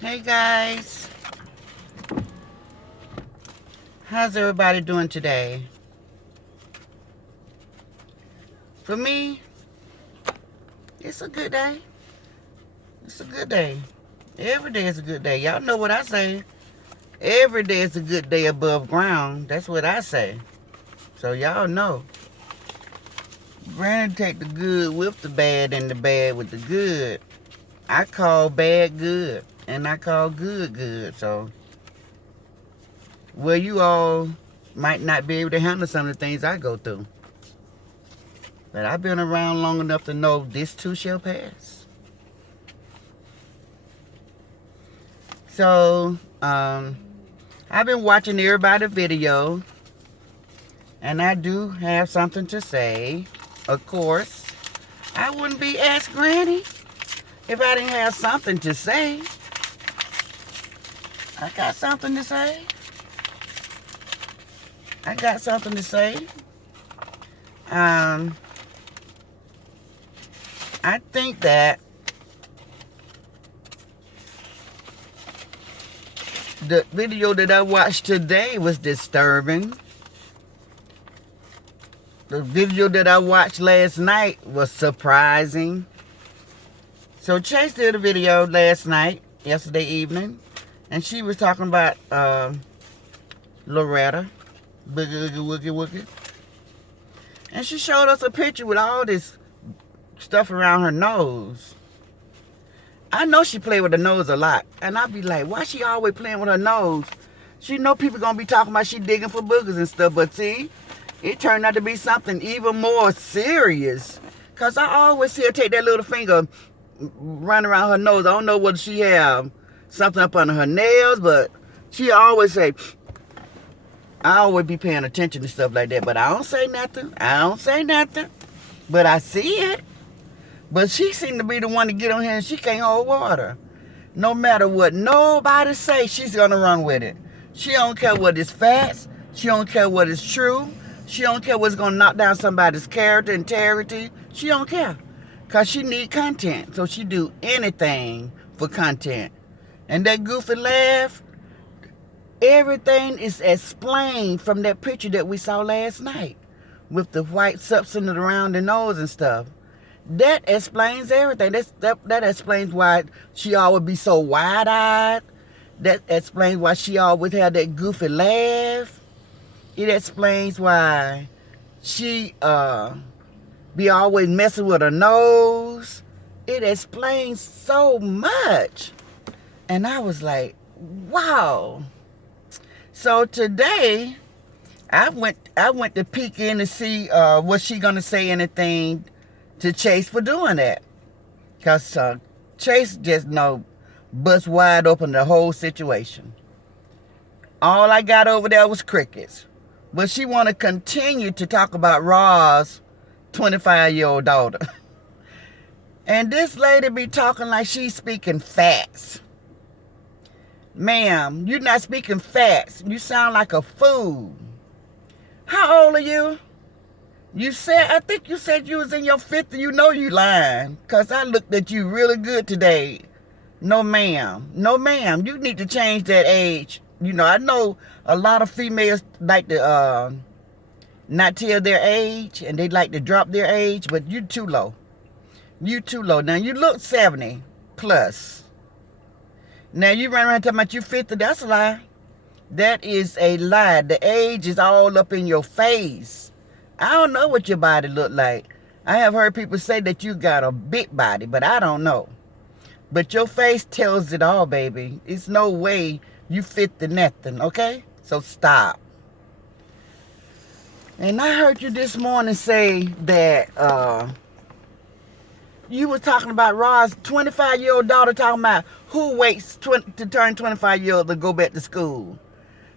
Hey guys, how's everybody doing today? For me, it's a good day. It's a good day. Every day is a good day. Y'all know what I say. Every day is a good day above ground. That's what I say. So y'all know. Granny take the good with the bad and the bad with the good. I call bad good and I call good good. So, well, you all might not be able to handle some of the things I go through. But I've been around long enough to know this too shall pass. So, I've been watching everybody's video, and I do have something to say. Of course, I wouldn't be Ask Granny if I didn't have something to say. I got something to say. I got something to say. I think that the video that I watched today was disturbing. The video that I watched last night was surprising. So Chase did a video last night, yesterday evening, and she was talking about Loretta Wiggy. And she showed us a picture with all this stuff around her nose. I know she played with her nose a lot. And I'd be like, why she always playing with her nose? She know people gonna be talking about she digging for boogers and stuff. But see, it turned out to be something even more serious. Because I always see her take that little finger, run around her nose. I don't know whether she have something up under her nails, but she always say, I always be paying attention to stuff like that. But I don't say nothing. But I see it. But she seemed to be the one to get on here and she can't hold water. No matter what nobody say, she's going to run with it. She don't care what is facts. She don't care what is true. She don't care what's going to knock down somebody's character, integrity. She don't care. Because she need content. So she do anything for content. And that goofy laugh, everything is explained from that picture that we saw last night. With the white substance around the nose and stuff. That explains everything. That explains why she always be so wide-eyed. That explains why she always had that goofy laugh. It explains why she be always messing with her nose. It explains so much. And I was like, wow. So today, I went to peek in to see was she gonna say anything to Chase for doing that. Because Chase just bust wide open the whole situation. All I got over there was crickets. But she want to continue to talk about Ra's 25-year-old daughter. And this lady be talking like she's speaking facts. Ma'am, you're not speaking facts. You sound like a fool. How old are you? I think you said you was in your 50s. You know you lying. Because I looked at you really good today. No, ma'am. No, ma'am. You need to change that age. You know, I know a lot of females like to not tell their age. And they like to drop their age. But you too low. You too low. Now, you look 70 plus. Now, you run around talking about you 50. That's a lie. That is a lie. The age is all up in your face. I don't know what your body look like. I have heard people say that you got a big body, but I don't know. But your face tells it all, baby. It's no way you fit the nothing, okay? So stop. And I heard you this morning say that you were talking about Ross' 25-year-old daughter talking about who waits to turn 25-year-old to go back to school.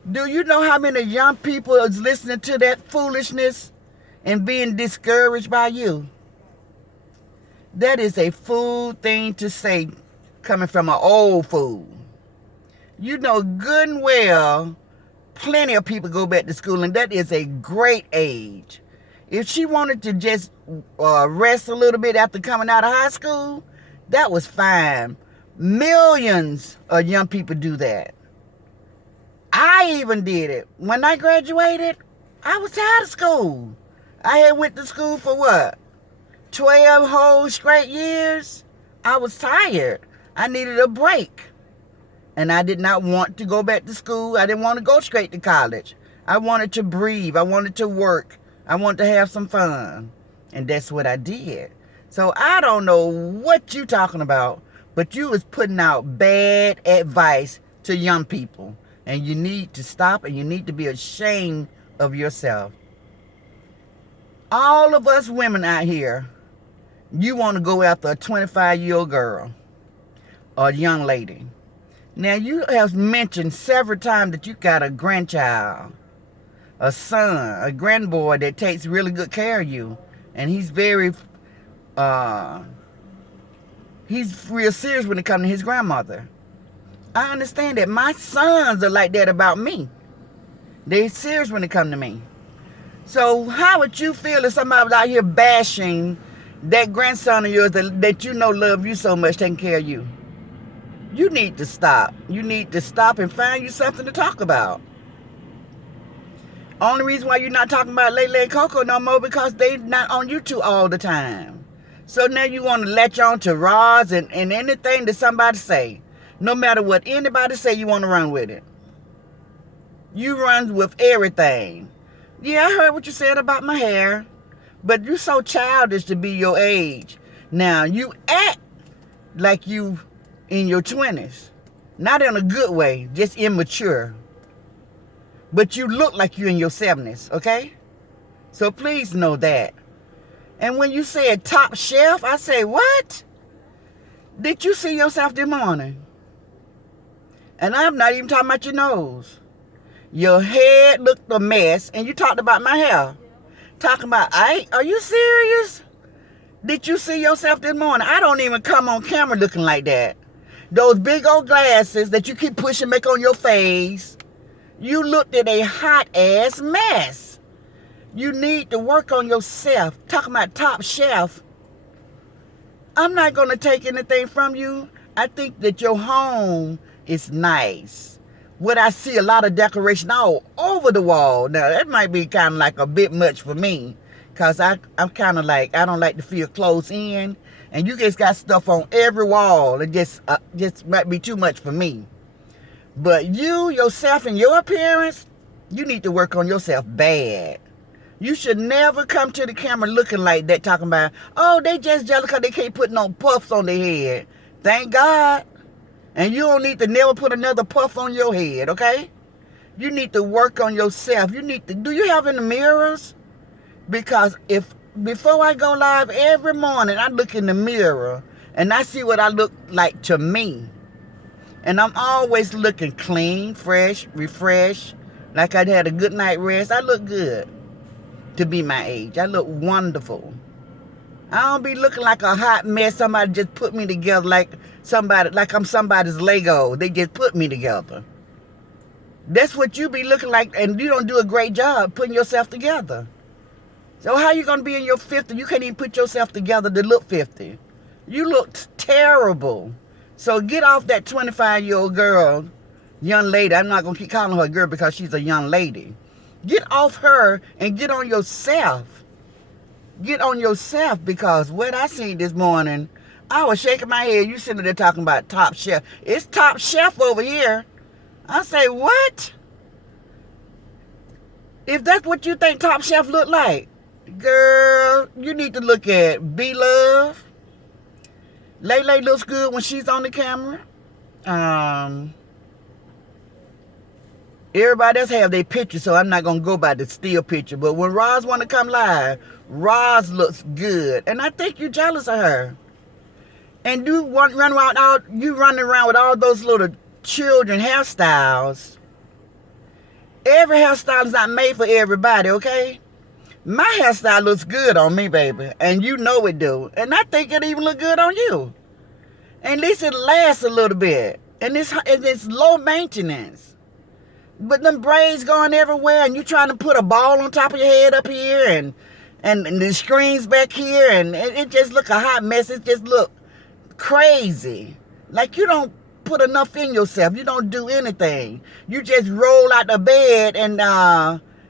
Do you know how many young people is listening to that foolishness and being discouraged by you? That is a fool thing to say coming from an old fool. You know good and well plenty of people go back to school, and that is a great age. If she wanted to just rest a little bit after coming out of high school, that was fine. Millions of young people do that. I even did it. When I graduated, I was tired of school. I had went to school for what? 12 whole straight years? I was tired. I needed a break. And I did not want to go back to school. I didn't want to go straight to college. I wanted to breathe. I wanted to work. I wanted to have some fun. And that's what I did. So I don't know what you talking about, but you was putting out bad advice to young people. And you need to stop, and you need to be ashamed of yourself. All of us women out here, you want to go after a 25-year-old girl or a young lady. Now, you have mentioned several times that you got a grandchild, a son, a grandboy that takes really good care of you. And he's very, he's real serious when it comes to his grandmother. I understand that. My sons are like that about me. They're serious when it comes to me. So how would you feel if somebody was out here bashing that grandson of yours that you know love you so much, taking care of you? You need to stop. You need to stop and find you something to talk about. Only reason why you're not talking about Lele and Coco no more because they not on YouTube all the time. So now you want to latch on to Roz and anything that somebody say. No matter what anybody say, you want to run with it. You run with everything. Yeah, I heard what you said about my hair. But you're so childish to be your age. Now, you act like you in your 20s. Not in a good way, just immature. But you look like you're in your 70s, okay? So please know that. And when you said top chef, I say, what? Did you see yourself this morning? And I'm not even talking about your nose. Your head looked a mess, and you talked about my hair. Talking about, are you serious? Did you see yourself this morning? I don't even come on camera looking like that. Those big old glasses that you keep pushing back on your face. You looked at a hot-ass mess. You need to work on yourself. Talking about top chef. I'm not going to take anything from you. I think that your home is nice. What I see a lot of decoration all over the wall. Now, that might be kind of like a bit much for me. Because I'm kind of like, I don't like to feel close in. And you just got stuff on every wall. It just might be too much for me. But you, yourself, and your appearance, you need to work on yourself bad. You should never come to the camera looking like that, talking about, oh, they just jealous because they can't put no puffs on their head. Thank God. And you don't need to never put another puff on your head, okay? You need to work on yourself. You need to, do you have any mirrors? Because before I go live every morning, I look in the mirror and I see what I look like to me. And I'm always looking clean, fresh, refreshed, like I'd had a good night rest. I look good to be my age. I look wonderful. I don't be looking like a hot mess. Somebody just put me together like I'm somebody's Lego. They just put me together. That's what you be looking like, and you don't do a great job putting yourself together. So how you going to be in your 50s? You can't even put yourself together to look 50. You look terrible. So get off that 25-year-old girl, young lady. I'm not going to keep calling her a girl because she's a young lady. Get off her and get on yourself. Get on yourself, because what I seen this morning, I was shaking my head. You sitting there talking about top chef. It's top chef over here. I say, what? If that's what you think top chef look like, girl, you need to look at B-Love. Lele looks good when she's on the camera. Everybody else have their picture, so I'm not going to go by the still picture. But when Roz want to come live, Roz looks good. And I think you're jealous of her. And you running around with all those little children hairstyles. Every hairstyle is not made for everybody, okay? My hairstyle looks good on me, baby. And you know it do. And I think it even look good on you. At least it lasts a little bit. And it's low maintenance. But them braids going everywhere, and you trying to put a ball on top of your head up here, and the screens back here, and it just look a hot mess. It just look crazy. Like you don't put enough in yourself. You don't do anything. You just roll out the bed and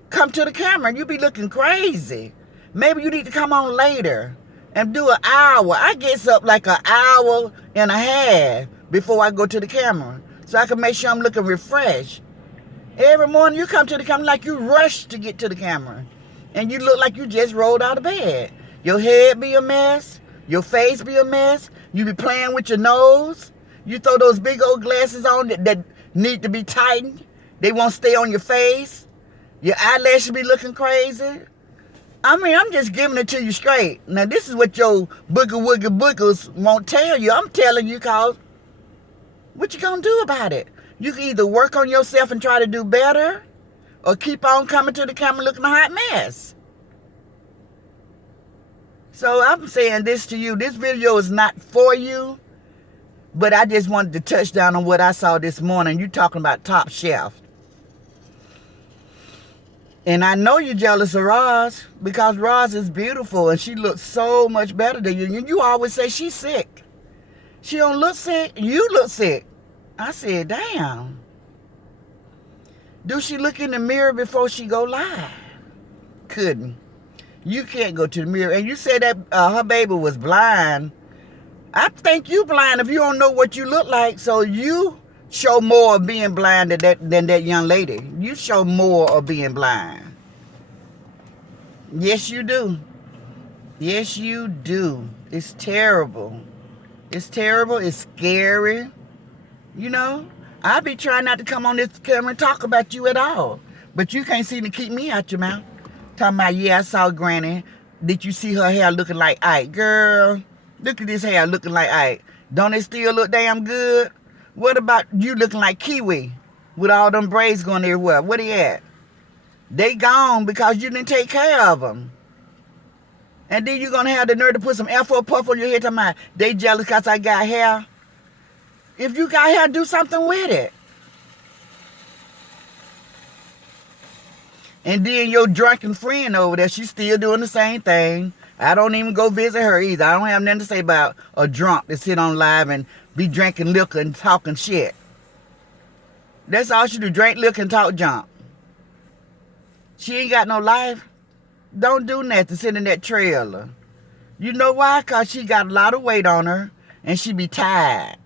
come to the camera and you be looking crazy. Maybe you need to come on later and do an hour. I get up like an hour and a half before I go to the camera so I can make sure I'm looking refreshed. Every morning you come to the camera like you rushed to get to the camera and you look like you just rolled out of bed. Your head be a mess. Your face be a mess. You be playing with your nose. You throw those big old glasses on that need to be tightened. They won't stay on your face. Your eyelashes be looking crazy. I mean, I'm just giving it to you straight. Now, this is what your booger wooger boogers won't tell you. I'm telling you because what you gonna do about it? You can either work on yourself and try to do better or keep on coming to the camera looking a hot mess. So I'm saying this to you. This video is not for you, but I just wanted to touch down on what I saw this morning. You talking about Top Chef. And I know you're jealous of Roz because Roz is beautiful and she looks so much better than you. And you always say she's sick. She don't look sick. You look sick. I said, damn. Do she look in the mirror before she go live? Couldn't. You can't go to the mirror. And you said that her baby was blind. I think you blind if you don't know what you look like. So you show more of being blind than that young lady. You show more of being blind. Yes, you do. Yes, you do. It's terrible. It's terrible. It's scary. You know, I be trying not to come on this camera and talk about you at all. But you can't seem to keep me out your mouth. Talking about, yeah, I saw Granny. Did you see her hair looking like Ike? Girl, look at this hair looking like Ike. Don't it still look damn good? What about you looking like Kiwi with all them braids going everywhere? Where they at? They gone because you didn't take care of them. And then you're going to have the nerve to put some F4 puff on your head talking about they jealous because I got hair. If you got hair, do something with it. And then your drunken friend over there, she's still doing the same thing. I don't even go visit her either. I don't have nothing to say about a drunk that sit on live and be drinking liquor and talking shit. That's all she do, drink liquor and talk junk. She ain't got no life. Don't do nothing, sit in that trailer. You know why? Because she got a lot of weight on her and she be tired.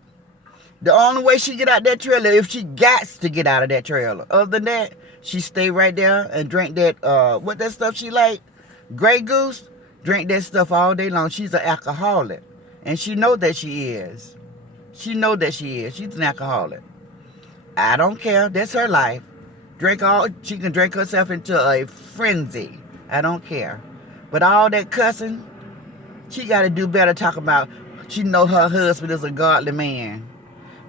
The only way she get out that trailer, if she gots to get out of that trailer. Other than that, she stay right there and drink that, what that stuff she like? Grey Goose? Drink that stuff all day long. She's an alcoholic. And she know that she is. She know that she is. She's an alcoholic. I don't care. That's her life. She can drink herself into a frenzy. I don't care. But all that cussing, she got to do better talking about she know her husband is a godly man.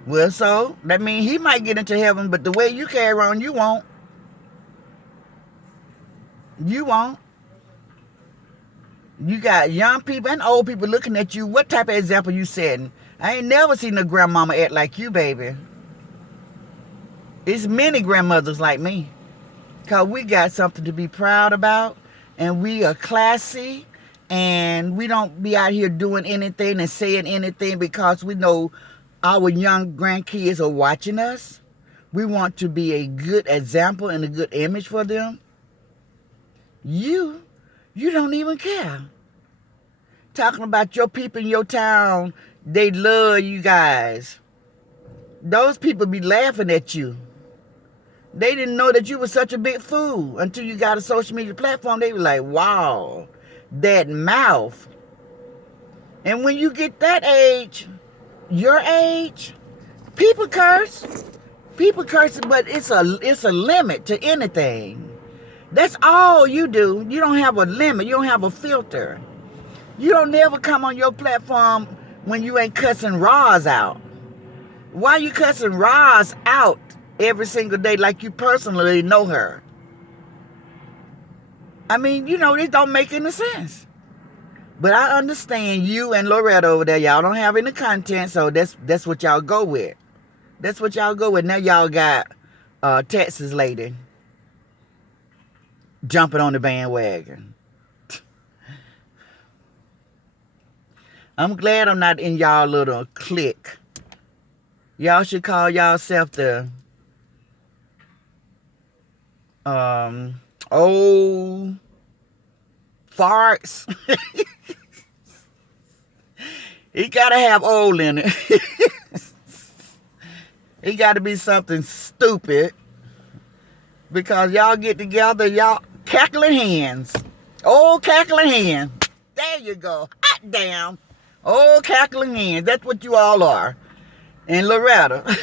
Well, so that means he might get into heaven, but the way you carry on, you won't. You won't. You got young people and old people looking at you. What type of example you setting? I ain't never seen a grandmama act like you, baby. It's many grandmothers like me. Because we got something to be proud about. And we are classy. And we don't be out here doing anything and saying anything because we know our young grandkids are watching us. We want to be a good example and a good image for them. You don't even care. Talking about your people in your town, they love you guys. Those people be laughing at you. They didn't know that you were such a big fool until you got a social media platform. They were like, wow, that mouth. And when you get that age, your age, people curse. People curse, but it's a limit to anything. That's all you do. You don't have a limit. You don't have a filter. You don't never come on your platform when you ain't cussing Roz out. Why you cussing Roz out every single day like you personally know her? I mean, this don't make any sense. But I understand you and Loretta over there, y'all don't have any content, so that's what y'all go with. That's what y'all go with. Now y'all got Texas lady jumping on the bandwagon. I'm glad I'm not in y'all little clique. Y'all should call y'allself the old farts. It gotta have old in it. It gotta be something stupid. Because y'all get together, y'all cackling hands. Old cackling hands. There you go. Hot damn. Old cackling hands. That's what you all are. And Loretta,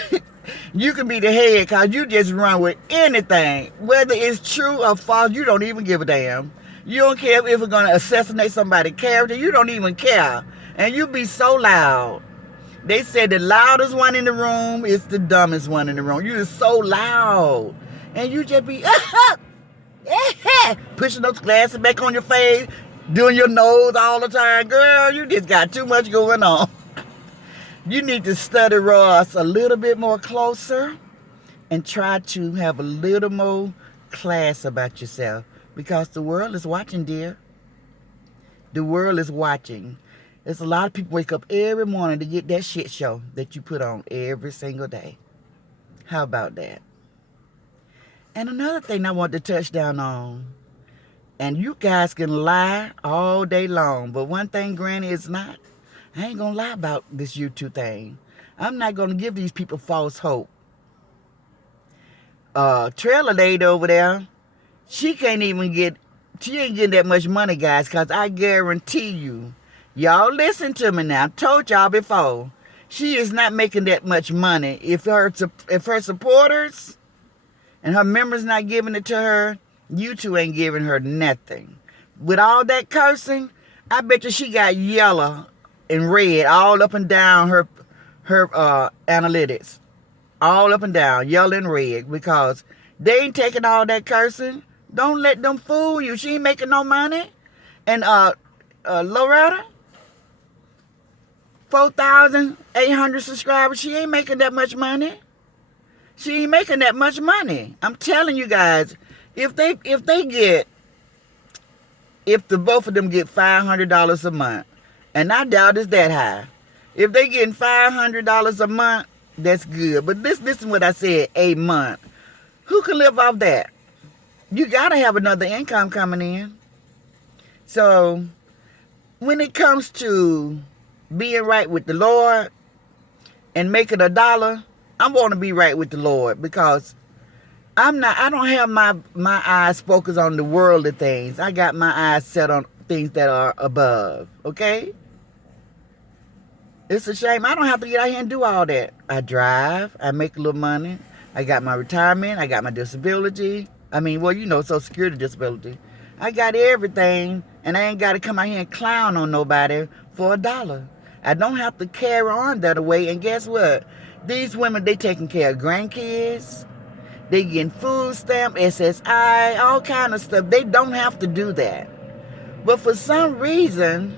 you can be the head because you just run with anything. Whether it's true or false, you don't even give a damn. You don't care if it's going to assassinate somebody's character. You don't even care. And you be so loud. They said the loudest one in the room is the dumbest one in the room. You is so loud. And you just be pushing those glasses back on your face, doing your nose all the time. Girl, you just got too much going on. You need to study Ross a little bit more closer and try to have a little more class about yourself because the world is watching, dear. The world is watching. There's a lot of people wake up every morning to get that shit show that you put on every single day. How about that? And another thing I want to touch down on, and you guys can lie all day long, but one thing Granny is not, I ain't gonna lie about this YouTube thing. I'm not gonna give these people false hope. Trailer lady over there, she ain't getting that much money, guys, because I guarantee you, y'all listen to me now, I told y'all before, she is not making that much money. If her supporters and her members not giving it to her, YouTube ain't giving her nothing. With all that cursing, I bet you she got yellow and red all up and down her analytics. All up and down, yellow and red, because they ain't taking all that cursing. Don't let them fool you. She ain't making no money. And Loretta, 4,800 subscribers, she ain't making that much money. She ain't making that much money. I'm telling you guys, if the both of them get $500 a month, and I doubt it's that high. If they getting $500 a month, that's good. But listen what I said, a month. Who can live off that? You gotta have another income coming in. So when it comes to being right with the Lord and making $1, I want to be right with the Lord because I don't have my eyes focused on the worldly things. I got my eyes set on things that are above, okay? It's a shame. I don't have to get out here and do all that. I drive. I make a little money. I got my retirement. I got my disability. Social security disability. I got everything, and I ain't got to come out here and clown on nobody for $1. I don't have to carry on that way, and guess what? These women, they taking care of grandkids. They getting food stamp, SSI, all kind of stuff. They don't have to do that. But for some reason,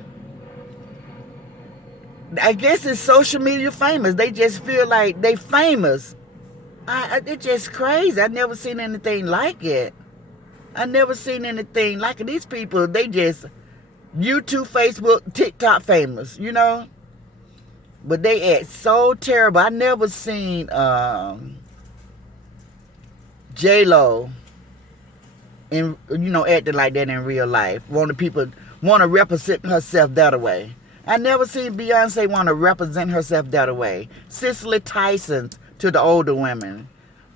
I guess it's social media famous. They just feel like they famous. It's just crazy. I never seen anything like it. I never seen anything like it. These people, they just YouTube, Facebook, TikTok famous, you know? But they act so terrible. I never seen J-Lo acting like that in real life. People want to represent herself that way. I never seen Beyonce want to represent herself that way. Cicely Tyson to the older women.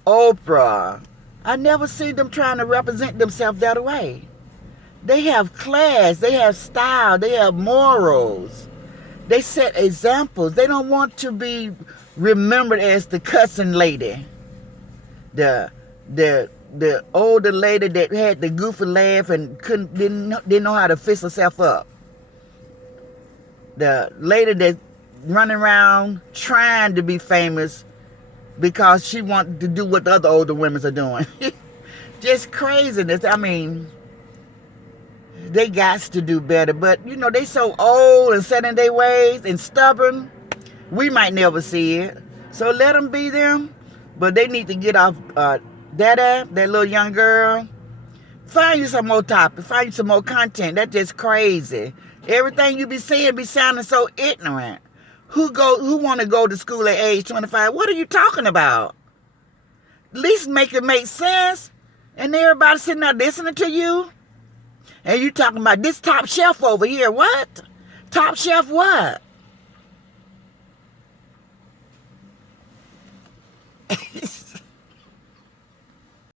Oprah. I never seen them trying to represent themselves that way. They have class. They have style. They have morals. They set examples. They don't want to be remembered as the cussing lady. The older lady that had the goofy laugh and didn't know how to fix herself up. The lady that running around trying to be famous because she wanted to do what the other older women are doing. Just craziness. They got to do better. But, they so old and set in their ways and stubborn, we might never see it. So let them be them. But they need to get off that little young girl. Find you some more topics. Find you some more content. That's just crazy. Everything you be saying be sounding so ignorant. who want to go to school at age 25. What are you talking about? At least make it make sense. And everybody sitting there listening to you. And you talking about this top shelf over here. What? Top shelf what?